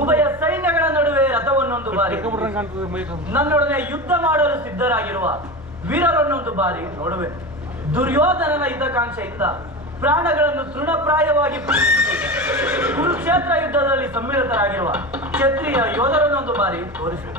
ಉಭಯ ಸೈನ್ಯಗಳ ನಡುವೆ ರಥವನ್ನೊಂದು ಬಾರಿ ನನ್ನೊಡನೆ ಯುದ್ಧ ಮಾಡಲು ಸಿದ್ಧರಾಗಿರುವ ವೀರರನ್ನೊಂದು ಬಾರಿ ನೋಡುವೆ. ದುರ್ಯೋಧನನ ಹಿತಕಾಂಕ್ಷೆಯಿಂದ ಪ್ರಾಣಗಳನ್ನು ತೃಣಪ್ರಾಯವಾಗಿ ಕುರುಕ್ಷೇತ್ರ ಯುದ್ಧದಲ್ಲಿ ಸಮ್ಮಿಳಿತರಾಗಿರುವ ಕ್ಷತ್ರಿಯ ಯೋಧರನ್ನೊಂದು ಬಾರಿ ತೋರಿಸುವೆ.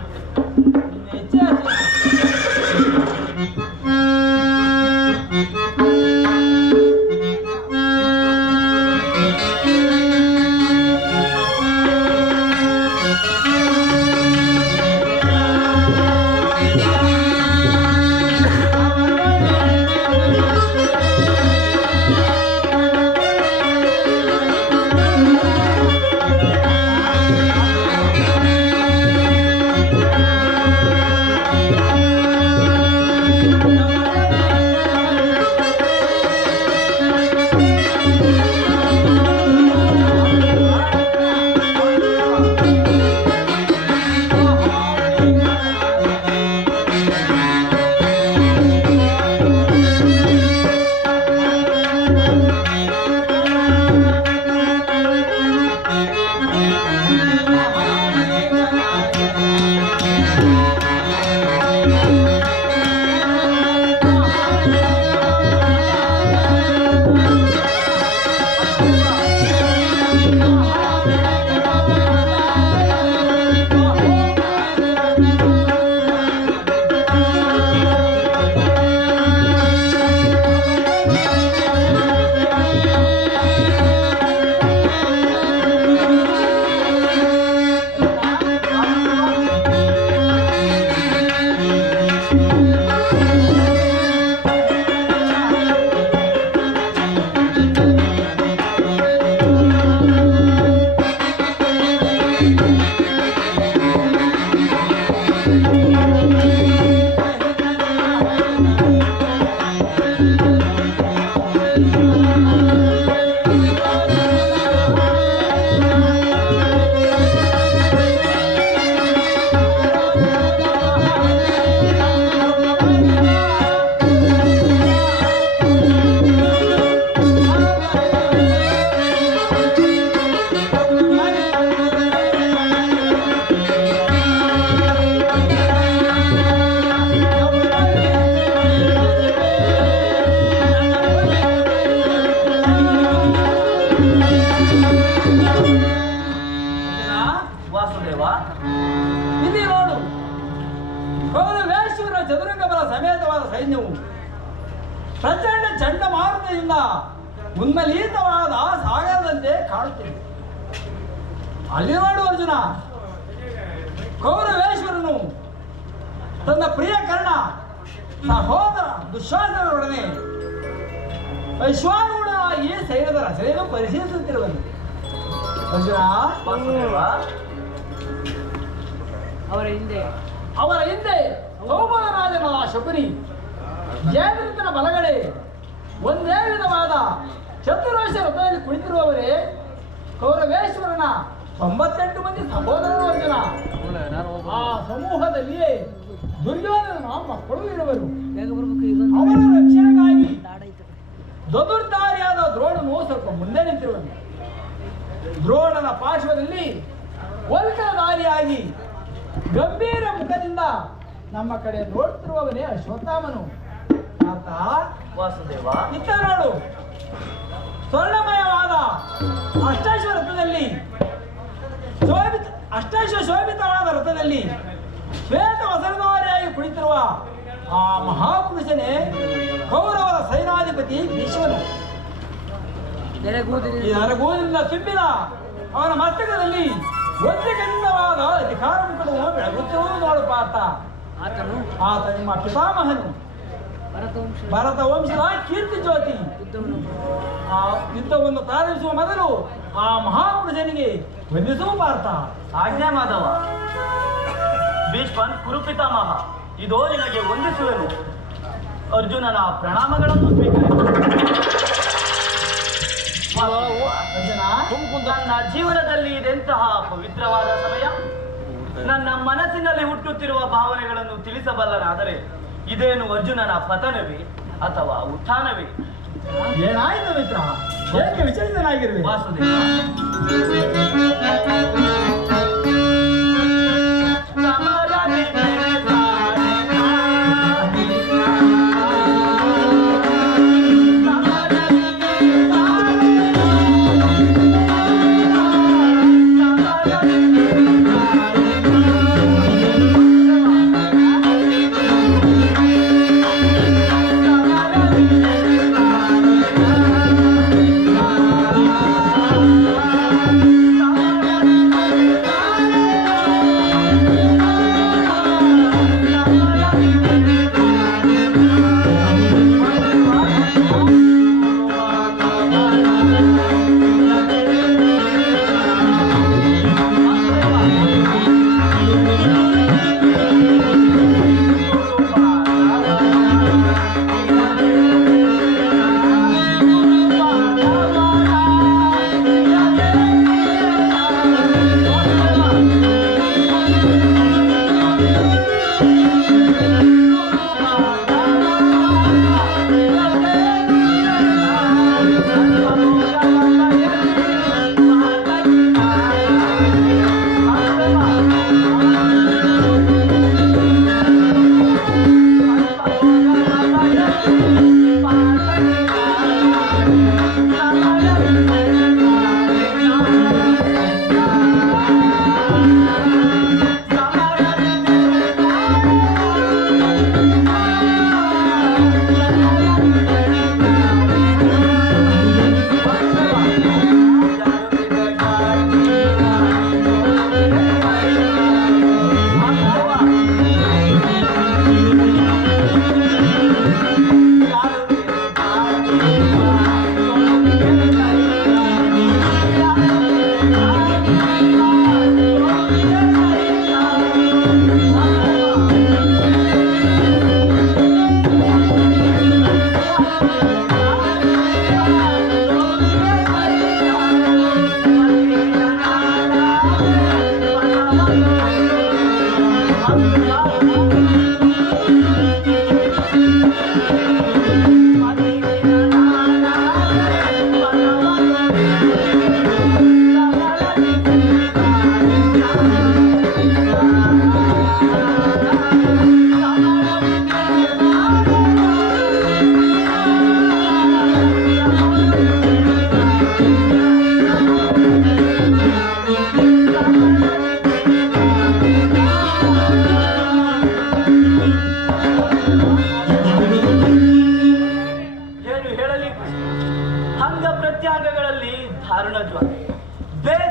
ಇಲ್ಲಿ ನೋಡು, ಕೌರವೇಶ್ವರ ಚದುರಂಗ ಬಲ ಸಮೇತವಾದ ಸೈನ್ಯವು ಪ್ರಚಂಡ ಚಂಡಮಾರುತದಿಂದ ಉನ್ಮಲೀತವಾದ ಸಾಗರದಂತೆ ಕಾಣುತ್ತಿದೆ. ಅಲ್ಲಿ ನೋಡು ಅರ್ಜುನ, ಕೌರವೇಶ್ವರನು ತನ್ನ ಪ್ರಿಯ ಕರ್ಣ ಸಹೋದರ ದುಶ್ಯಾಸನರೊಡನೆ ಐಶ್ವರ್ಯವಾಗಿ ಸೈನ್ಯದ ರಚನೆಯನ್ನು ಪರಿಶೀಲಿಸುತ್ತಿರುವನು. ಅರ್ಜುನ, ಅವರ ಹಿಂದೆ ಸೌಮರಾಜನ ಶಕುನಿ ಜಯದ್ರಥನ ಬಲಗಡೆ ಒಂದೇ ವಿಧವಾದ ಚತುರ್ವೇಶ ರಥದಲ್ಲಿ ಕುಳಿತಿರುವವರೇ ಕೌರವೇಶ್ವರನ 98 ಮಂದಿ ಸಹೋದರರು. ಅರ್ಜುನ, ಆ ಸಮೂಹದಲ್ಲಿಯೇ ದುರ್ಯೋಧನನ ಮಕ್ಕಳು ಇರುವರು. ಅವರ ರಕ್ಷಣೆಗಾಗಿ ಚತುರ್ಧಾರಿಯಾದ ದ್ರೋಣನು ಸ್ವಲ್ಪ ಮುಂದೆ ನಿಂತಿರುವನು. ದ್ರೋಣನ ಪಾರ್ಶ್ವದಲ್ಲಿ ವಲ್ಕಲಧಾರಿಯಾಗಿ ಗಂಭೀರ ಮುಖದಿಂದ ನಮ್ಮ ಕಡೆ ನೋಡುತ್ತಿರುವವನೇ ಅಶ್ವತ್ಥಾಮನು. ಆತ ವಾಸುದೇವ, ಇತ್ತ ನೋಡು, ಸ್ವರ್ಣಮಯವಾದ ಅಷ್ಟಾಶ್ವ ರಥದಲ್ಲಿ ಶೋಭಿತವಾದ ರಥದಲ್ಲಿ ಶ್ವೇತ ವಸನಧಾರಿಯಾಗಿ ಕುಳಿತಿರುವ ಆ ಮಹಾಪುರುಷನೇ ಕೌರವರ ಸೈನಾಧಿಪತಿ ಭೀಷ್ಮನು. ನರಗೋದಿಂದ ತುಂಬಿದ ಅವನ ಮಸ್ತಕದಲ್ಲಿ ವಜ್ರಖಂಡವಾದ ಅಧಿಕಾರ ಮುಖವನ್ನು ಬೆಳಗುತ್ತಿರುವುದು ನೋಡು ಪಾರ್ಥ. ಆತ ನಿಮ್ಮ ಪಿತಾಮಹನು, ಭರತ ವಂಶದ ಕೀರ್ತಿ ಜ್ಯೋತಿ. ಆ ಯುದ್ಧವನ್ನು ಪ್ರಾರಂಭಿಸುವ ಮೊದಲು ಆ ಮಹಾಪುರುಷನಿಗೆ ವಂದಿಸುವ ಪಾರ್ಥ. ಆಜ್ಞಾ ಮಾಧವ. ಭೀಷ್ಮನ್ ಕುರುಪಿತಾಮಹ, ಇದೋ ನಿನಗೆ ವಂದಿಸುವೆನು. ಅರ್ಜುನನ ಪ್ರಣಾಮಗಳನ್ನು ಸ್ವೀಕರಿಸು. ನನ್ನ ಜೀವನದಲ್ಲಿ ಇದೆಂತಹ ಪವಿತ್ರವಾದ ಸಮಯ. ನನ್ನ ಮನಸ್ಸಿನಲ್ಲಿ ಹುಟ್ಟುತ್ತಿರುವ ಭಾವನೆಗಳನ್ನು ತಿಳಿಸಬಲ್ಲನಾದರೆ ಇದೇನು ಅರ್ಜುನನ ಪತನವೇ ಅಥವಾ ಉತ್ಥಾನವೇ? ಏನಾಯ್ತು ಮಿತ್ರ, ಏಕೆ ವಿಚಲಿತನಾಗಿರುವೆ? ವಾಸುದೇವ,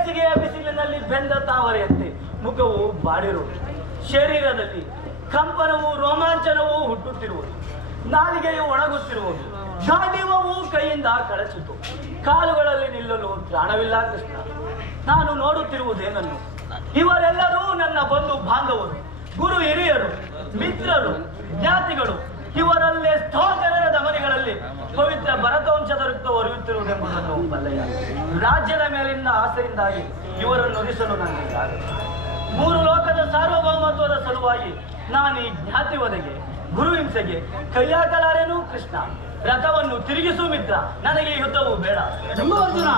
ಬೇಸಿಗೆಯ ಬಿಸಿಲಿನಲ್ಲಿ ಬೆಂದ ತಾವರೆಯಂತೆ ಮುಖವು ಬಾಡಿರುವುದು, ಶರೀರದಲ್ಲಿ ಕಂಪನವು ರೋಮಾಂಚನವೂ ಹುಟ್ಟುತ್ತಿರುವುದು, ನಾಲಿಗೆಯು ಒಣಗುತ್ತಿರುವುದು, ಗಾಂಡೀವವು ಕೈಯಿಂದ ಕಳಚಿತು, ಕಾಲುಗಳಲ್ಲಿ ನಿಲ್ಲಲು ತ್ರಾಣವಿಲ್ಲ ಕೃಷ್ಣ. ನಾನು ನೋಡುತ್ತಿರುವುದೇನನ್ನು? ಇವರೆಲ್ಲರೂ ನನ್ನ ಬಂಧು ಬಾಂಧವರು, ಗುರು ಹಿರಿಯರು, ಮಿತ್ರರು, ಜ್ಞಾತಿಗಳು. ಇವರಲ್ಲೇ ಸ್ಥೋಜನರದ ಮನೆಗಳಲ್ಲಿ ಪವಿತ್ರ ಭರತವಂಶದ ರಕ್ತ ಹೊರೆಯುತ್ತಿರುವುದೆಂಬುದನ್ನು ಬಲ್ಲೆಯ. ರಾಜ್ಯದ ಮೇಲಿನ ಆಸೆಯಿಂದಾಗಿ ಇವರನ್ನು ನುಡಿಸಲು ನನಗೆ ಮೂರು ಲೋಕದ ಸಾರ್ವಭೌಮತ್ವದ ಸಲುವಾಗಿ ನಾನು ಈ ಜ್ಞಾತಿ ವಧೆಗೆ, ಗುರು ಹಿಂಸೆಗೆ ಕೈಯಾಕಲಾರೆನು ಕೃಷ್ಣ. ರಥವನ್ನು ತಿರುಗಿಸು ಮಿತ್ರ, ನನಗೆ ಈ ಯುದ್ಧವು ಬೇಡ. ಅರ್ಜುನ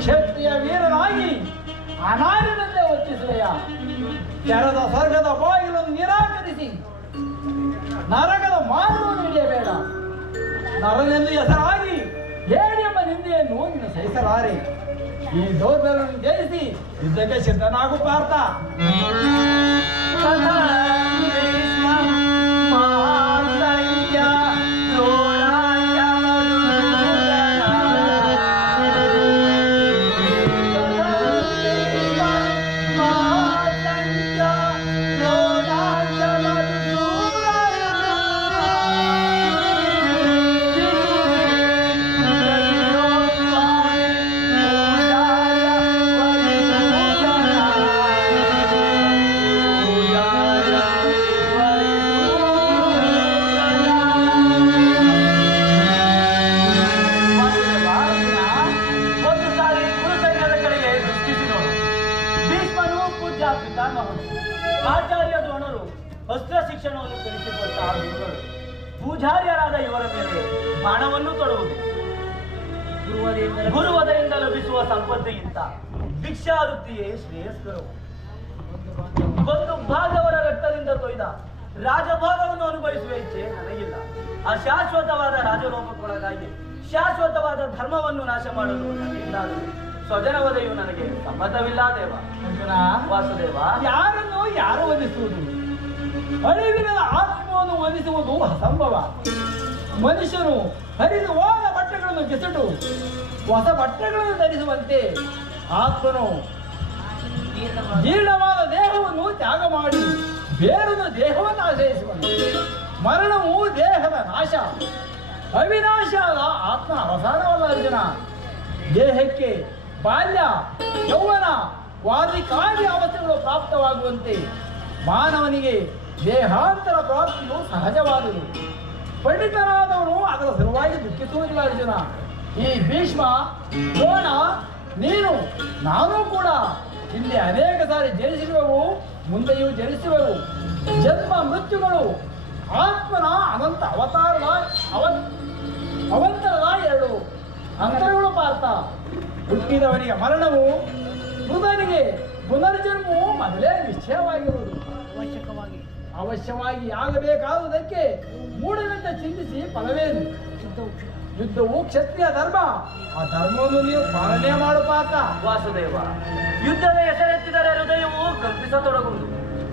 ಕ್ಷತ್ರಿಯ ವೀರನಾಗಿ ಅನಾರಿನಂತೆ ವರ್ತಿಸುವೆಯ. ತೆರೆದ ಸ್ವರ್ಗದ ಬಾಗಿಲನ್ನು ನಿರಾಕರಿಸಿ ನರಕದ ಮಾರ್ಗವನ್ನು ಹಿಡಿಯಬೇಡ. ನರನೆಂದು ಹೆಸರಾಗಿ ಹೇಳೆಂಬ ನಿಂದೆಯನ್ನು ನೀನು ಸಹಿಸಲಾರೆ. ಈ ದೌರ್ಬಲ್ಯವನ್ನು ಜಯಿಸಿ ಯುದ್ಧಕ್ಕೆ ಸಿದ್ಧನಾಗು ಪಾರ್ಥ. ಆಚಾರ್ಯ ದ್ರೋಣರು ಅಸ್ತ್ರ ಶಿಕ್ಷಣವನ್ನು ಕಲಿಸಿಕೊಟ್ಟ ಆ ಗುರುಗಳು ಪೂಜಾರ್ಯರಾದ ಇವರ ಮೇಲೆ ಬಾಣವನ್ನು ತೊಡುವುದು. ಗುರುವದೆಯಿಂದ ಲಭಿಸುವ ಸಂಪತ್ತಿಗಿಂತ ಭಿಕ್ಷಾವೃತ್ತಿಯೇ ಶ್ರೇಯಸ್ಕರವು. ಒಂದು ಭಾಗವರ ರಕ್ತದಿಂದ ತೊಯ್ದ ರಾಜಭೋಗವನ್ನು ಅನುಭವಿಸುವ ಇಚ್ಛೆ ನನಗಿಲ್ಲ. ಅಶಾಶ್ವತವಾದ ರಾಜಲೋಕಕ್ಕೊಳಗಾಗಿ ಶಾಶ್ವತವಾದ ಧರ್ಮವನ್ನು ನಾಶ ಮಾಡಲು ನನಗಿಲ್ಲಾದರೂ ಸ್ವಜನವದೆಯು ನನಗೆ ಸಮ್ಮತವಿಲ್ಲ ದೇವ. ವಾಸುದೇವ, ಯಾರನ್ನು ಯಾರು ವಧಿಸುವುದು? ಅಳಿವಿಲ್ಲದ ಆತ್ಮವನ್ನು ವಧಿಸುವುದು ಅಸಂಭವ. ಮನುಷ್ಯನು ಹರಿದು ಹೋದ ಬಟ್ಟೆಗಳನ್ನು ಕೆಸಟು ಹೊಸ ಬಟ್ಟೆಗಳನ್ನು ಧರಿಸುವಂತೆ ಆತ್ಮನು ಜೀರ್ಣವಾದ ದೇಹವನ್ನು ತ್ಯಾಗ ಮಾಡಿ ಬೇರೊಂದು ದೇಹವನ್ನು ಆಶ್ರಯಿಸುವನು. ಮರಣವು ದೇಹದ ನಾಶ, ಅವಿನಾಶ ಆದ ಆತ್ಮ ಅವಸಾನವಲ್ಲ ಅರ್ಜುನ. ದೇಹಕ್ಕೆ ಬಾಲ್ಯ, ಯೌವನ, ವಾರ್ಧಿಕಾದಿ ಅವಸ್ಥೆಗಳು ಪ್ರಾಪ್ತವಾಗುವಂತೆ ಮಾನವನಿಗೆ ದೇಹಾಂತರ ಪ್ರಾಪ್ತಿಯು ಸಹಜವಾದುದು. ಪಂಡಿತನಾದವನು ಅದರ ಸಲುವಾಗಿ ದುಃಖಿಸುವುದಿಲ್ಲ ಅರ್ಜುನ. ಈ ಭೀಷ್ಮ, ದ್ರೋಣ, ನೀನು, ನಾನು ಕೂಡ ಇಲ್ಲಿ ಅನೇಕ ಸಾರಿ ಜನಿಸಿರುವೆವು, ಮುಂದೆಯೂ ಜನಿಸುವೆವು. ಜನ್ಮ ಮೃತ್ಯುಗಳು ಆತ್ಮನ ಅನಂತ ಅವಂತರದ ಎರಡು ಅಂತರಗಳು ಪಾರ್ಥ. ಹುಟ್ಟಿದವನಿಗೆ ಮರಣವು, ಮೃತನಿಗೆ ಪುನರ್ಜನ್ಮವು ಮೊದಲೇ ನಿಶ್ಚಯವಾಗಿರುವುದು. ಅವಶ್ಯವಾಗಿ ಆಗಬೇಕಾದುದಕ್ಕೆ ಮೂಢನಂತೆ ಚಿಂತಿಸಿ ಫಲವೇನು? ಯುದ್ಧವು ಕ್ಷತ್ರಿಯ ಧರ್ಮ. ಆ ಧರ್ಮವನ್ನು ನೀವು ಪಾಲನೆ ಮಾಡು ಪಾರ್ಥ. ವಾಸುದೇವ, ಯುದ್ಧದ ಹೆಸರೆತ್ತಿದರೆ ಹೃದಯವು ಕಂಪಿಸತೊಡಗುವುದು.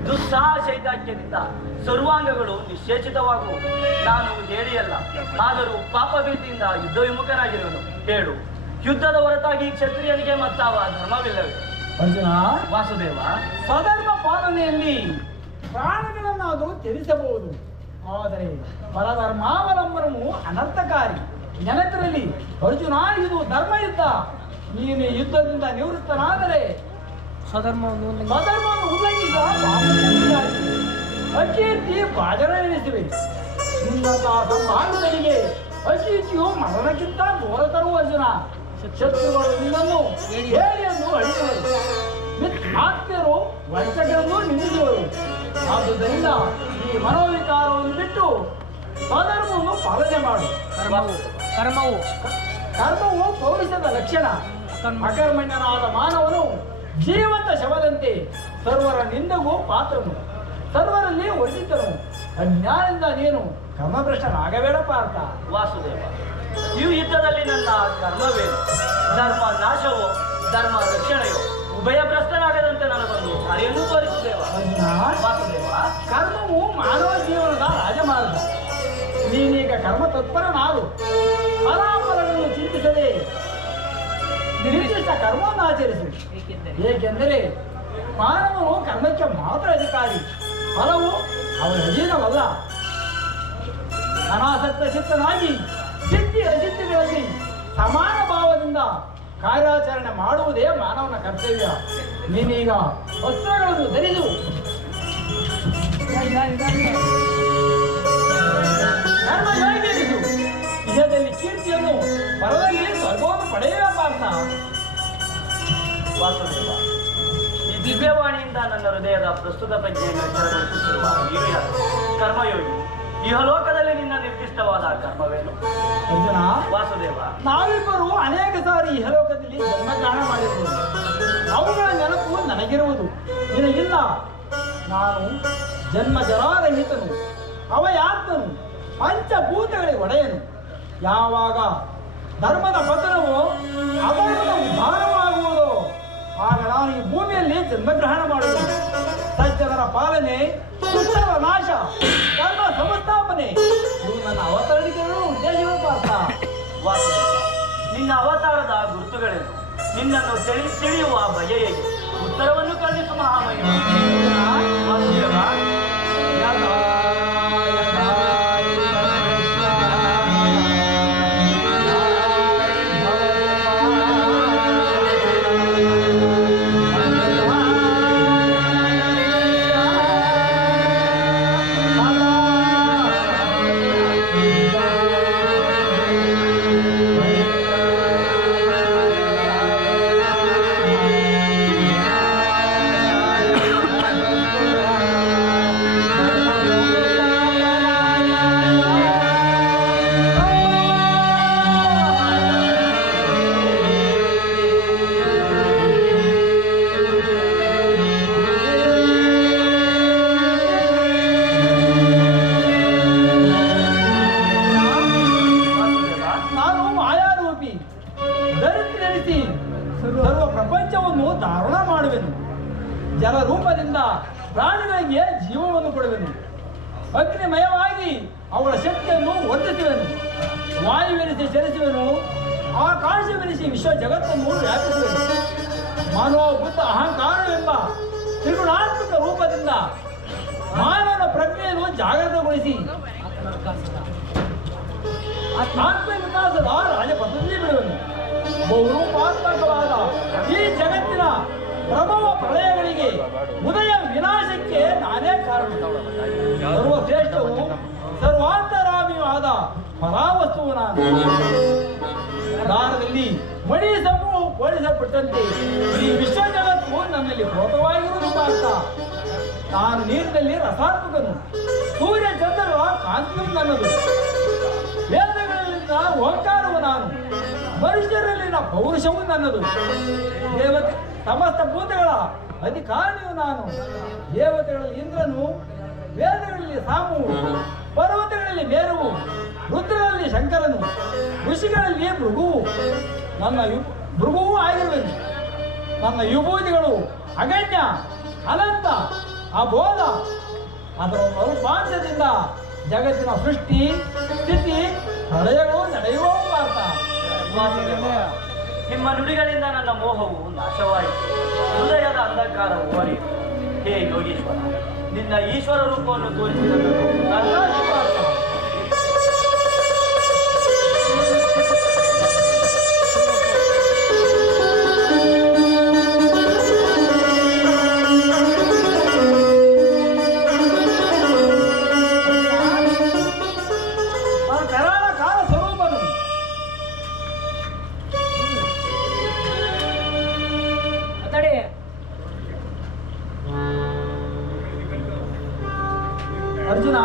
ದುಸ್ಸಾಹ ಶೈತಾಕ್ಯದಿಂದ ಸರ್ವಾಂಗಗಳು ನಿಶ್ಚೇಚಿತವಾಗುವುದು. ನಾನು ಹೇಳಿಯಲ್ಲ, ಆದರೂ ಪಾಪ ಭೀತಿಯಿಂದ ಯುದ್ಧ ವಿಮುಖನಾಗಿರುವನು. ಹೇಳು, ಯುದ್ಧದ ಹೊರತಾಗಿ ಕ್ಷತ್ರಿಯನಿಗೆ ಮತ್ತಾವ ಧರ್ಮವಿಲ್ಲವೇ? ಅರ್ಜುನ, ವಾಸುದೇವ, ಸ್ವಧರ್ಮ ಪಾಲನೆಯಲ್ಲಿ ಪ್ರಾಣಗಳನ್ನಾದರೂ ತ್ಯಜಿಸಬಹುದು, ಆದರೆ ಪರಧರ್ಮಾವಲಂಬನವು ಅನರ್ಥಕಾರಿ. ನೆನಪಿರಲಿ ಅರ್ಜುನ, ಇದು ಧರ್ಮ ಯುದ್ಧ. ನೀನು ಯುದ್ಧದಿಂದ ನಿವೃತ್ತನಾದರೆ ಸ್ವಧರ್ಮವನ್ನು ಉಲ್ಲಂಘಿಸುವ ಅಕೀರ್ತಿ ಬಾಜರ ಎನಿಸಿವೆ. ನಿನ್ನಂತಹ ಸಂಭಾಷಣೆಗೆ ಅಕೀರ್ತಿಯು ಮರಣಕ್ಕಿಂತ ಘೋರತರು ಅರ್ಜುನ. ಶತ್ರುಗಳು ನಿನ್ನನ್ನು ಹೇಳಿಯನ್ನು ಅಳಿಸುವರು, ಆತ್ಮೀಯರು ವಂಚಕರನ್ನು ನಿಂದಿಸುವರು. ಆದುದರಿಂದ ಈ ಮನೋವಿಕಾರವನ್ನು ಬಿಟ್ಟು ಸ್ವಧರ್ಮವನ್ನು ಪಾಲನೆ ಮಾಡು. ಕರ್ಮವು ಪೌರುಷದ ಲಕ್ಷಣ. ಅಕರ್ಮಣ್ಯನಾದ ಮಾನವನು ಜೀವಂತ ಶವದಂತೆ ಸರ್ವರ ನಿಂದಗೂ ಪಾತ್ರನು, ಸರ್ವರಲ್ಲಿ ವರ್ಜಿತನು. ಅಜ್ಞಾನದಿಂದ ನೀನು ಕರ್ಮಭ್ರಷ್ಟನಾಗಬೇಡಪ್ಪ ಅಂತ. ವಾಸುದೇವ, ಈ ಯುದ್ಧದಲ್ಲಿ ನನ್ನ ಕರ್ಮವೇನು? ಧರ್ಮ ನಾಶವೋ ಧರ್ಮ ರಕ್ಷಣೆಯೋ ಉಭಯ ಭ್ರಷ್ಟನಾಗದಂತೆ ನನಗೊಂದು ದಾರಿಯನ್ನು ತೋರಿಸುದೇವ. ವಾಸುದೇವ, ಕರ್ಮವು ಮಾನವ ಜೀವನದ ರಾಜಮಾರ್ಗ. ನೀನೀಗ ಕರ್ಮ ತತ್ಪರನಾಗು. ಫಲಾಫಲಗಳನ್ನು ಚಿಂತಿಸದೆ ನಿರ್ದಿಷ್ಟ ಕರ್ಮವನ್ನು ಆಚರಿಸು. ಏಕೆಂದರೆ ಮಾನವನು ಕರ್ಮಕ್ಕೆ ಮಾತ್ರ ಅಧಿಕಾರಿ, ಫಲವು ಅವನ ಅಧೀನವಲ್ಲ. ಅನಾಸಕ್ತ ಚಿತ್ತನಾಗಿ ಸಿದ್ಧಿ ಅಸಿದ್ಧಿಗಳಲ್ಲಿ ಸಮಾನ ಭಾವದಿಂದ ಕಾರ್ಯಾಚರಣೆ ಮಾಡುವುದೇ ಮಾನವನ ಕರ್ತವ್ಯ. ನೀನೀಗ ವಸ್ತ್ರಗಳನ್ನು ಧರಿಸು. ಕರ್ಮ ಯೋಗಿಸು. ಇಹದಲ್ಲಿ ಕೀರ್ತಿಯನ್ನು ಪರದಲ್ಲಿ ಸ್ವರ್ಗವನ್ನು ಪಡೆಯಬೇಕಪ್ಪ ಅಂತ. ವಾಸುದೇವ, ಈ ದಿವ್ಯವಾಣಿಯಿಂದ ನನ್ನ ಹೃದಯದ ಪ್ರಸ್ತುತ ಪ್ರಜ್ಞೆಯನ್ನು ಎಚ್ಚರಗೊಳಿಸುತ್ತಿರುವ ನೀವೇ ಕರ್ಮಯೋಗಿ. ಇಹಲೋಕದಲ್ಲಿ ನಿನ್ನ ನಿರ್ದಿಷ್ಟವಾದ ಕರ್ಮವೇನು? ಅರ್ಜುನ, ವಾಸುದೇವ, ನಾವಿಬ್ಬರು ಅನೇಕ ಸಾರಿ ಇಹಲೋಕದಲ್ಲಿ ಜನ್ಮಗ್ರಹಣ ಮಾಡಿರುವುದು, ಅವುಗಳ ನೆನಪು ನನಗಿರುವುದು, ನಿನಗಿಲ್ಲ. ನಾನು ಜನ್ಮ ಜರಾರಹಿತನು, ಅವಯಾತ್ಮನು, ಪಂಚಭೂತಗಳಿಗೆ ಒಡೆಯನು. ಯಾವಾಗ ಧರ್ಮದ ಪತನವು ಅಧರ್ಮದ ಉದ್ಧಾರವಾಗುವುದು ಆಗ ನಾನು ಈ ಭೂಮಿಯಲ್ಲಿ ಜನ್ಮಗ್ರಹಣ ಮಾಡುವುದು. ಸಜ್ಜನರ ಪಾಲನೆ, ದುಷ್ಟರ ನಾಶ, ಧರ್ಮ ಸಂಸ್ಥಾಪನೆ ಇವು ನನ್ನ ಅವತರಣಿಕೆಗಳು ಉದ್ದೇಶಗಳು ಪಾತ್ರ. ವಾಸುದೇವ, ನಿನ್ನ ಅವತಾರದ ಗುರುತುಗಳೇನು? ನಿನ್ನನ್ನು ತಿಳಿಯುವ ಬಗೆ ಹೇಗೆ? ಉತ್ತರವನ್ನು ಕಳುಹಿಸು ಮಹಾಮಹಿಮ. ವಾಸುದೇವ, ಸರ್ವ ಪ್ರಪಂಚವನ್ನು ಧಾರಣ ಮಾಡುವೆನು. ಜಲರೂಪದಿಂದ ಪ್ರಾಣಿಗಳಿಗೆ ಜೀವವನ್ನು ಕೊಡುವೆನು. ಅಗ್ನಿಮಯವಾಗಿ ಅವಳ ಶಕ್ತಿಯನ್ನು ವರ್ಧಿಸುವೆನು. ವಾಯುವೆನಿಸಿ ಚಲಿಸುವೆನು. ಆಕಾಶವೆನಿಸಿ ವಿಶ್ವ ಜಗತ್ತನ್ನು ವ್ಯಾಪಿಸುವೆನು. ಮನೋಬುದ್ಧ ಅಹಂಕಾರವೆಂಬ ತ್ರಿಗುಣಾತ್ಮಕ ರೂಪದಿಂದ ಮಾನವನ ಪ್ರಜ್ಞೆಯನ್ನು ಜಾಗೃತಗೊಳಿಸಿ ಆತ್ಮವಿಕಾಸದ ರಾಜಪಥದಲ್ಲಿ ಬಿಡುವೆನು. ಬಹುರೂಪಾತ್ಮಕವಾದ ಈ ಜಗತ್ತಿನ ಪ್ರಭವ ಪ್ರಳಯಗಳಿಗೆ ಉದಯ ವಿನಾಶಕ್ಕೆ ನಾನೇ ಕಾರಣ. ಸರ್ವಶ್ರೇಷ್ಠವು ಸರ್ವಾಂತರಾಮಿಯೂ ಆದ ಪರಾವಸ್ತುವು ನಾನು. ದಾರದಲ್ಲಿ ಮಣಿ ಸಮೂಹ ಹೋಲಿಸಲ್ಪಟ್ಟಂತೆ ಈ ವಿಶ್ವ ಜಗತ್ತು ನನ್ನಲ್ಲಿ ಪ್ರೋತವಾಗಿರುವುದು ಮಾತ್ರ. ನಾನು ನೀರಿನಲ್ಲಿ ರಸಾತ್ಮಕನು. ಸೂರ್ಯ ಚಂದ್ರರ ಕಾಂತಿಯು ನನ್ನದು. ವೇದಗಳಲ್ಲಿನ ಓಂಕಾರವು ನಾನು. ಮನುಷ್ಯರಲ್ಲಿನ ಪೌರುಷವು ನನ್ನದು. ದೇವತೆ ಸಮಸ್ತ ಭೂತಗಳ ಅಧಿಕಾರಿಯು ನಾನು. ದೇವತೆಗಳಲ್ಲಿ ಇಂದ್ರನು, ವೇದಗಳಲ್ಲಿ ಸಾಮುವು, ಪರ್ವತಗಳಲ್ಲಿ ಮೇರುವು, ರುದ್ರರಲ್ಲಿ ಶಂಕರನು, ಋಷಿಗಳಲ್ಲಿ ಭೃಗುವು. ನನ್ನ ಭೃಗುವೂ ಆಗಿರುವೆನು. ನನ್ನ ವಿಭೂತಿಗಳು ಅಗಣ್ಯ, ಅನಂತ, ಅಬೋಧ. ಅದರ ರೂಪಾಂತದಿಂದ ಜಗತ್ತಿನ ಸೃಷ್ಟಿ, ಸ್ಥಿತಿ, ಪ್ರಳಯಗಳು ನಡೆಯುವ ಪಾರ್ಥ. ನಿಮ್ಮ ನುಡಿಗಳಿಂದ ನನ್ನ ಮೋಹವು ನಾಶವಾಯಿತು. ಹೃದಯದ ಅಂಧಕಾರವು ಅರಿಯಿತು. ಹೇ ಯೋಗೀಶ್ವರ, ನಿನ್ನ ಈಶ್ವರ ರೂಪವನ್ನು ತೋರಿಸಿದ ಅರ್ಜುನ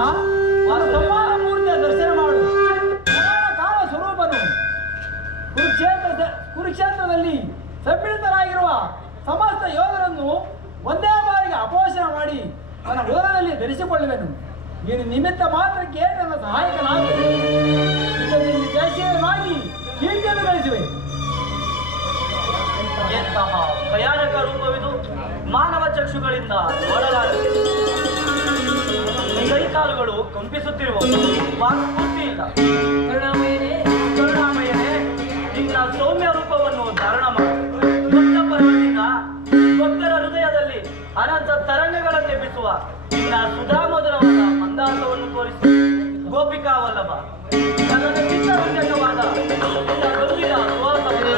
ಸಂಹಾರ ಮೂರ್ತಿಯ ದರ್ಶನ ಮಾಡು. ಪುರಾಣ ಕಾಲ ಸ್ವರೂಪನು ಕುರುಕ್ಷೇತ್ರದಲ್ಲಿ ಸಮ್ಮಿಳಿತರಾಗಿರುವ ಸಮಸ್ತ ಯೋಧರನ್ನು ಒಂದೇ ಬಾರಿಗೆ ಅಪೋಷಣ ಮಾಡಿ ನನ್ನ ಉದರದಲ್ಲಿ ಧರಿಸಿಕೊಳ್ಳುವೆನು. ನೀನು ನಿಮಿತ್ತ ಮಾತ್ರಕ್ಕೆ ನನ್ನ ಸಹಾಯಕನಾಗಿ ಜಯಶೀಲನಾಗಿ ಕೀರ್ತಿಯನ್ನು ಗಳಿಸುವೆ. ಎಂತಹ ಭಯಾನಕ ರೂಪವಿದು, ಮಾನವ ಚಕ್ಷುಗಳಿಂದ ನೋಡಲಾರದು. ಕೈಕಾಲುಗಳು ಕಂಪಿಸುತ್ತಿರುವ ವಾಕ್ಪೂರ್ತಿ ಇಲ್ಲ. ಕರುಣಾಮಯನೇ, ನಿನ್ನ ಸೌಮ್ಯ ರೂಪವನ್ನು ಧಾರಣ ಮಾಡು. ಭಕ್ತ ಪರ್ವದಿಂದ ಭಕ್ತರ ಹೃದಯದಲ್ಲಿ ಅನಂತ ತರಂಗಗಳನ್ನೆಬ್ಬಿಸುವ ನಿನ್ನ ಸುಧಾಮಧುರವಾದ ಮಂದಾಸವನ್ನು ತೋರಿಸು. ಗೋಪಿಕಾ ವಲ್ಲಭ, ನನ್ನ ಚಿತ್ತರಂಜಕವಾದ ಗಂಭೀರ ಸುವಾಸವನ್ನು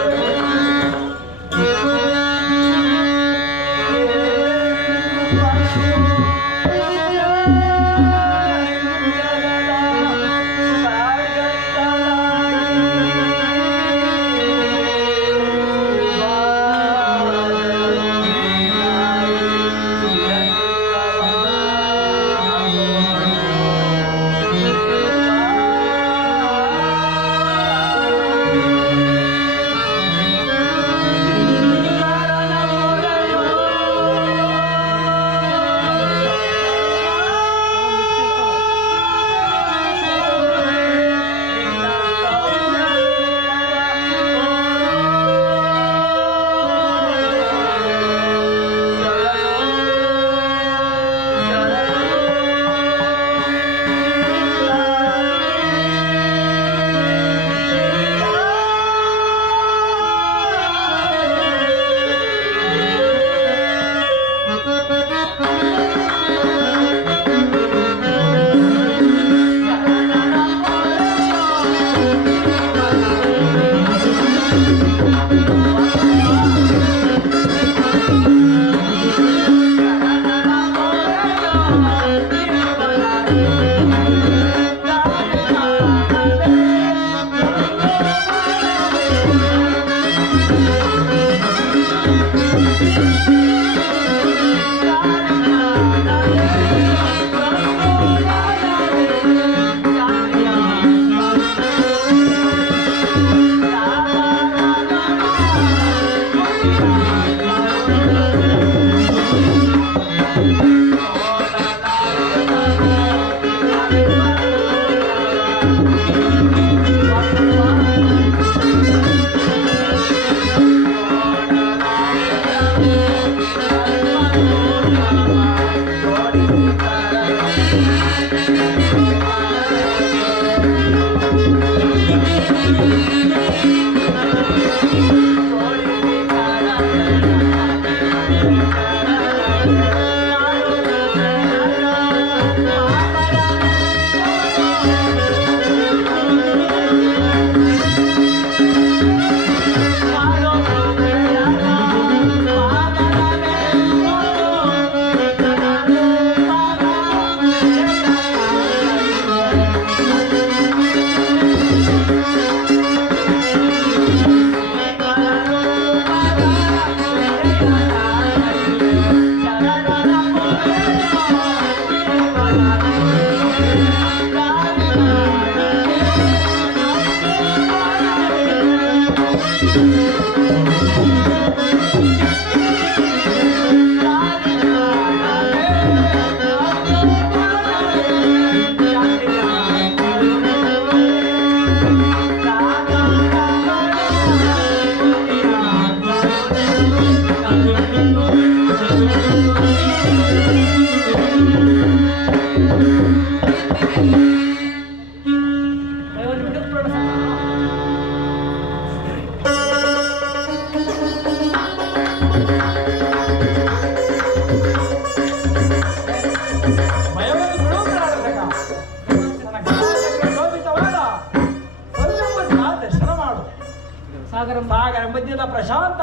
ಸಾಗರ ಮಧ್ಯದ ಪ್ರಶಾಂತ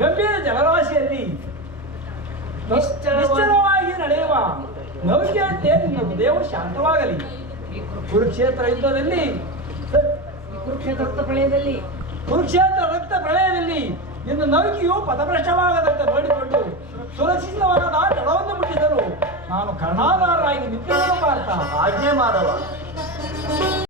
ಗಂಭೀರ ಜಲರಾಶಿಯಲ್ಲಿ ನಿಶ್ಚಲವಾಗಿ ನಡೆಯುವ ನೌಕೆಯಂತೆ ನಿನ್ನ ಹೃದಯವು ಶಾಂತವಾಗಲಿ. ಕುರುಕ್ಷೇತ್ರ ಯುದ್ಧದಲ್ಲಿ ಕುರುಕ್ಷೇತ್ರ ರಕ್ತ ಪ್ರಳಯದಲ್ಲಿ ನಿನ್ನ ನೌಕೆಯು ಪಥಭ್ರಷ್ಟವಾಗದಂತೆ ನೋಡಿಕೊಂಡು ಸುರಕ್ಷಿತವಾದ ಜಲವನ್ನು ಮುಟ್ಟಿಸಲು ನಾನು ಕರ್ಣಾಧಾರರಾಗಿ ನಿಂತಿರುವ ಪಾರ್ಥ. ಆಜ್ಞೆ ಮಾಧವ.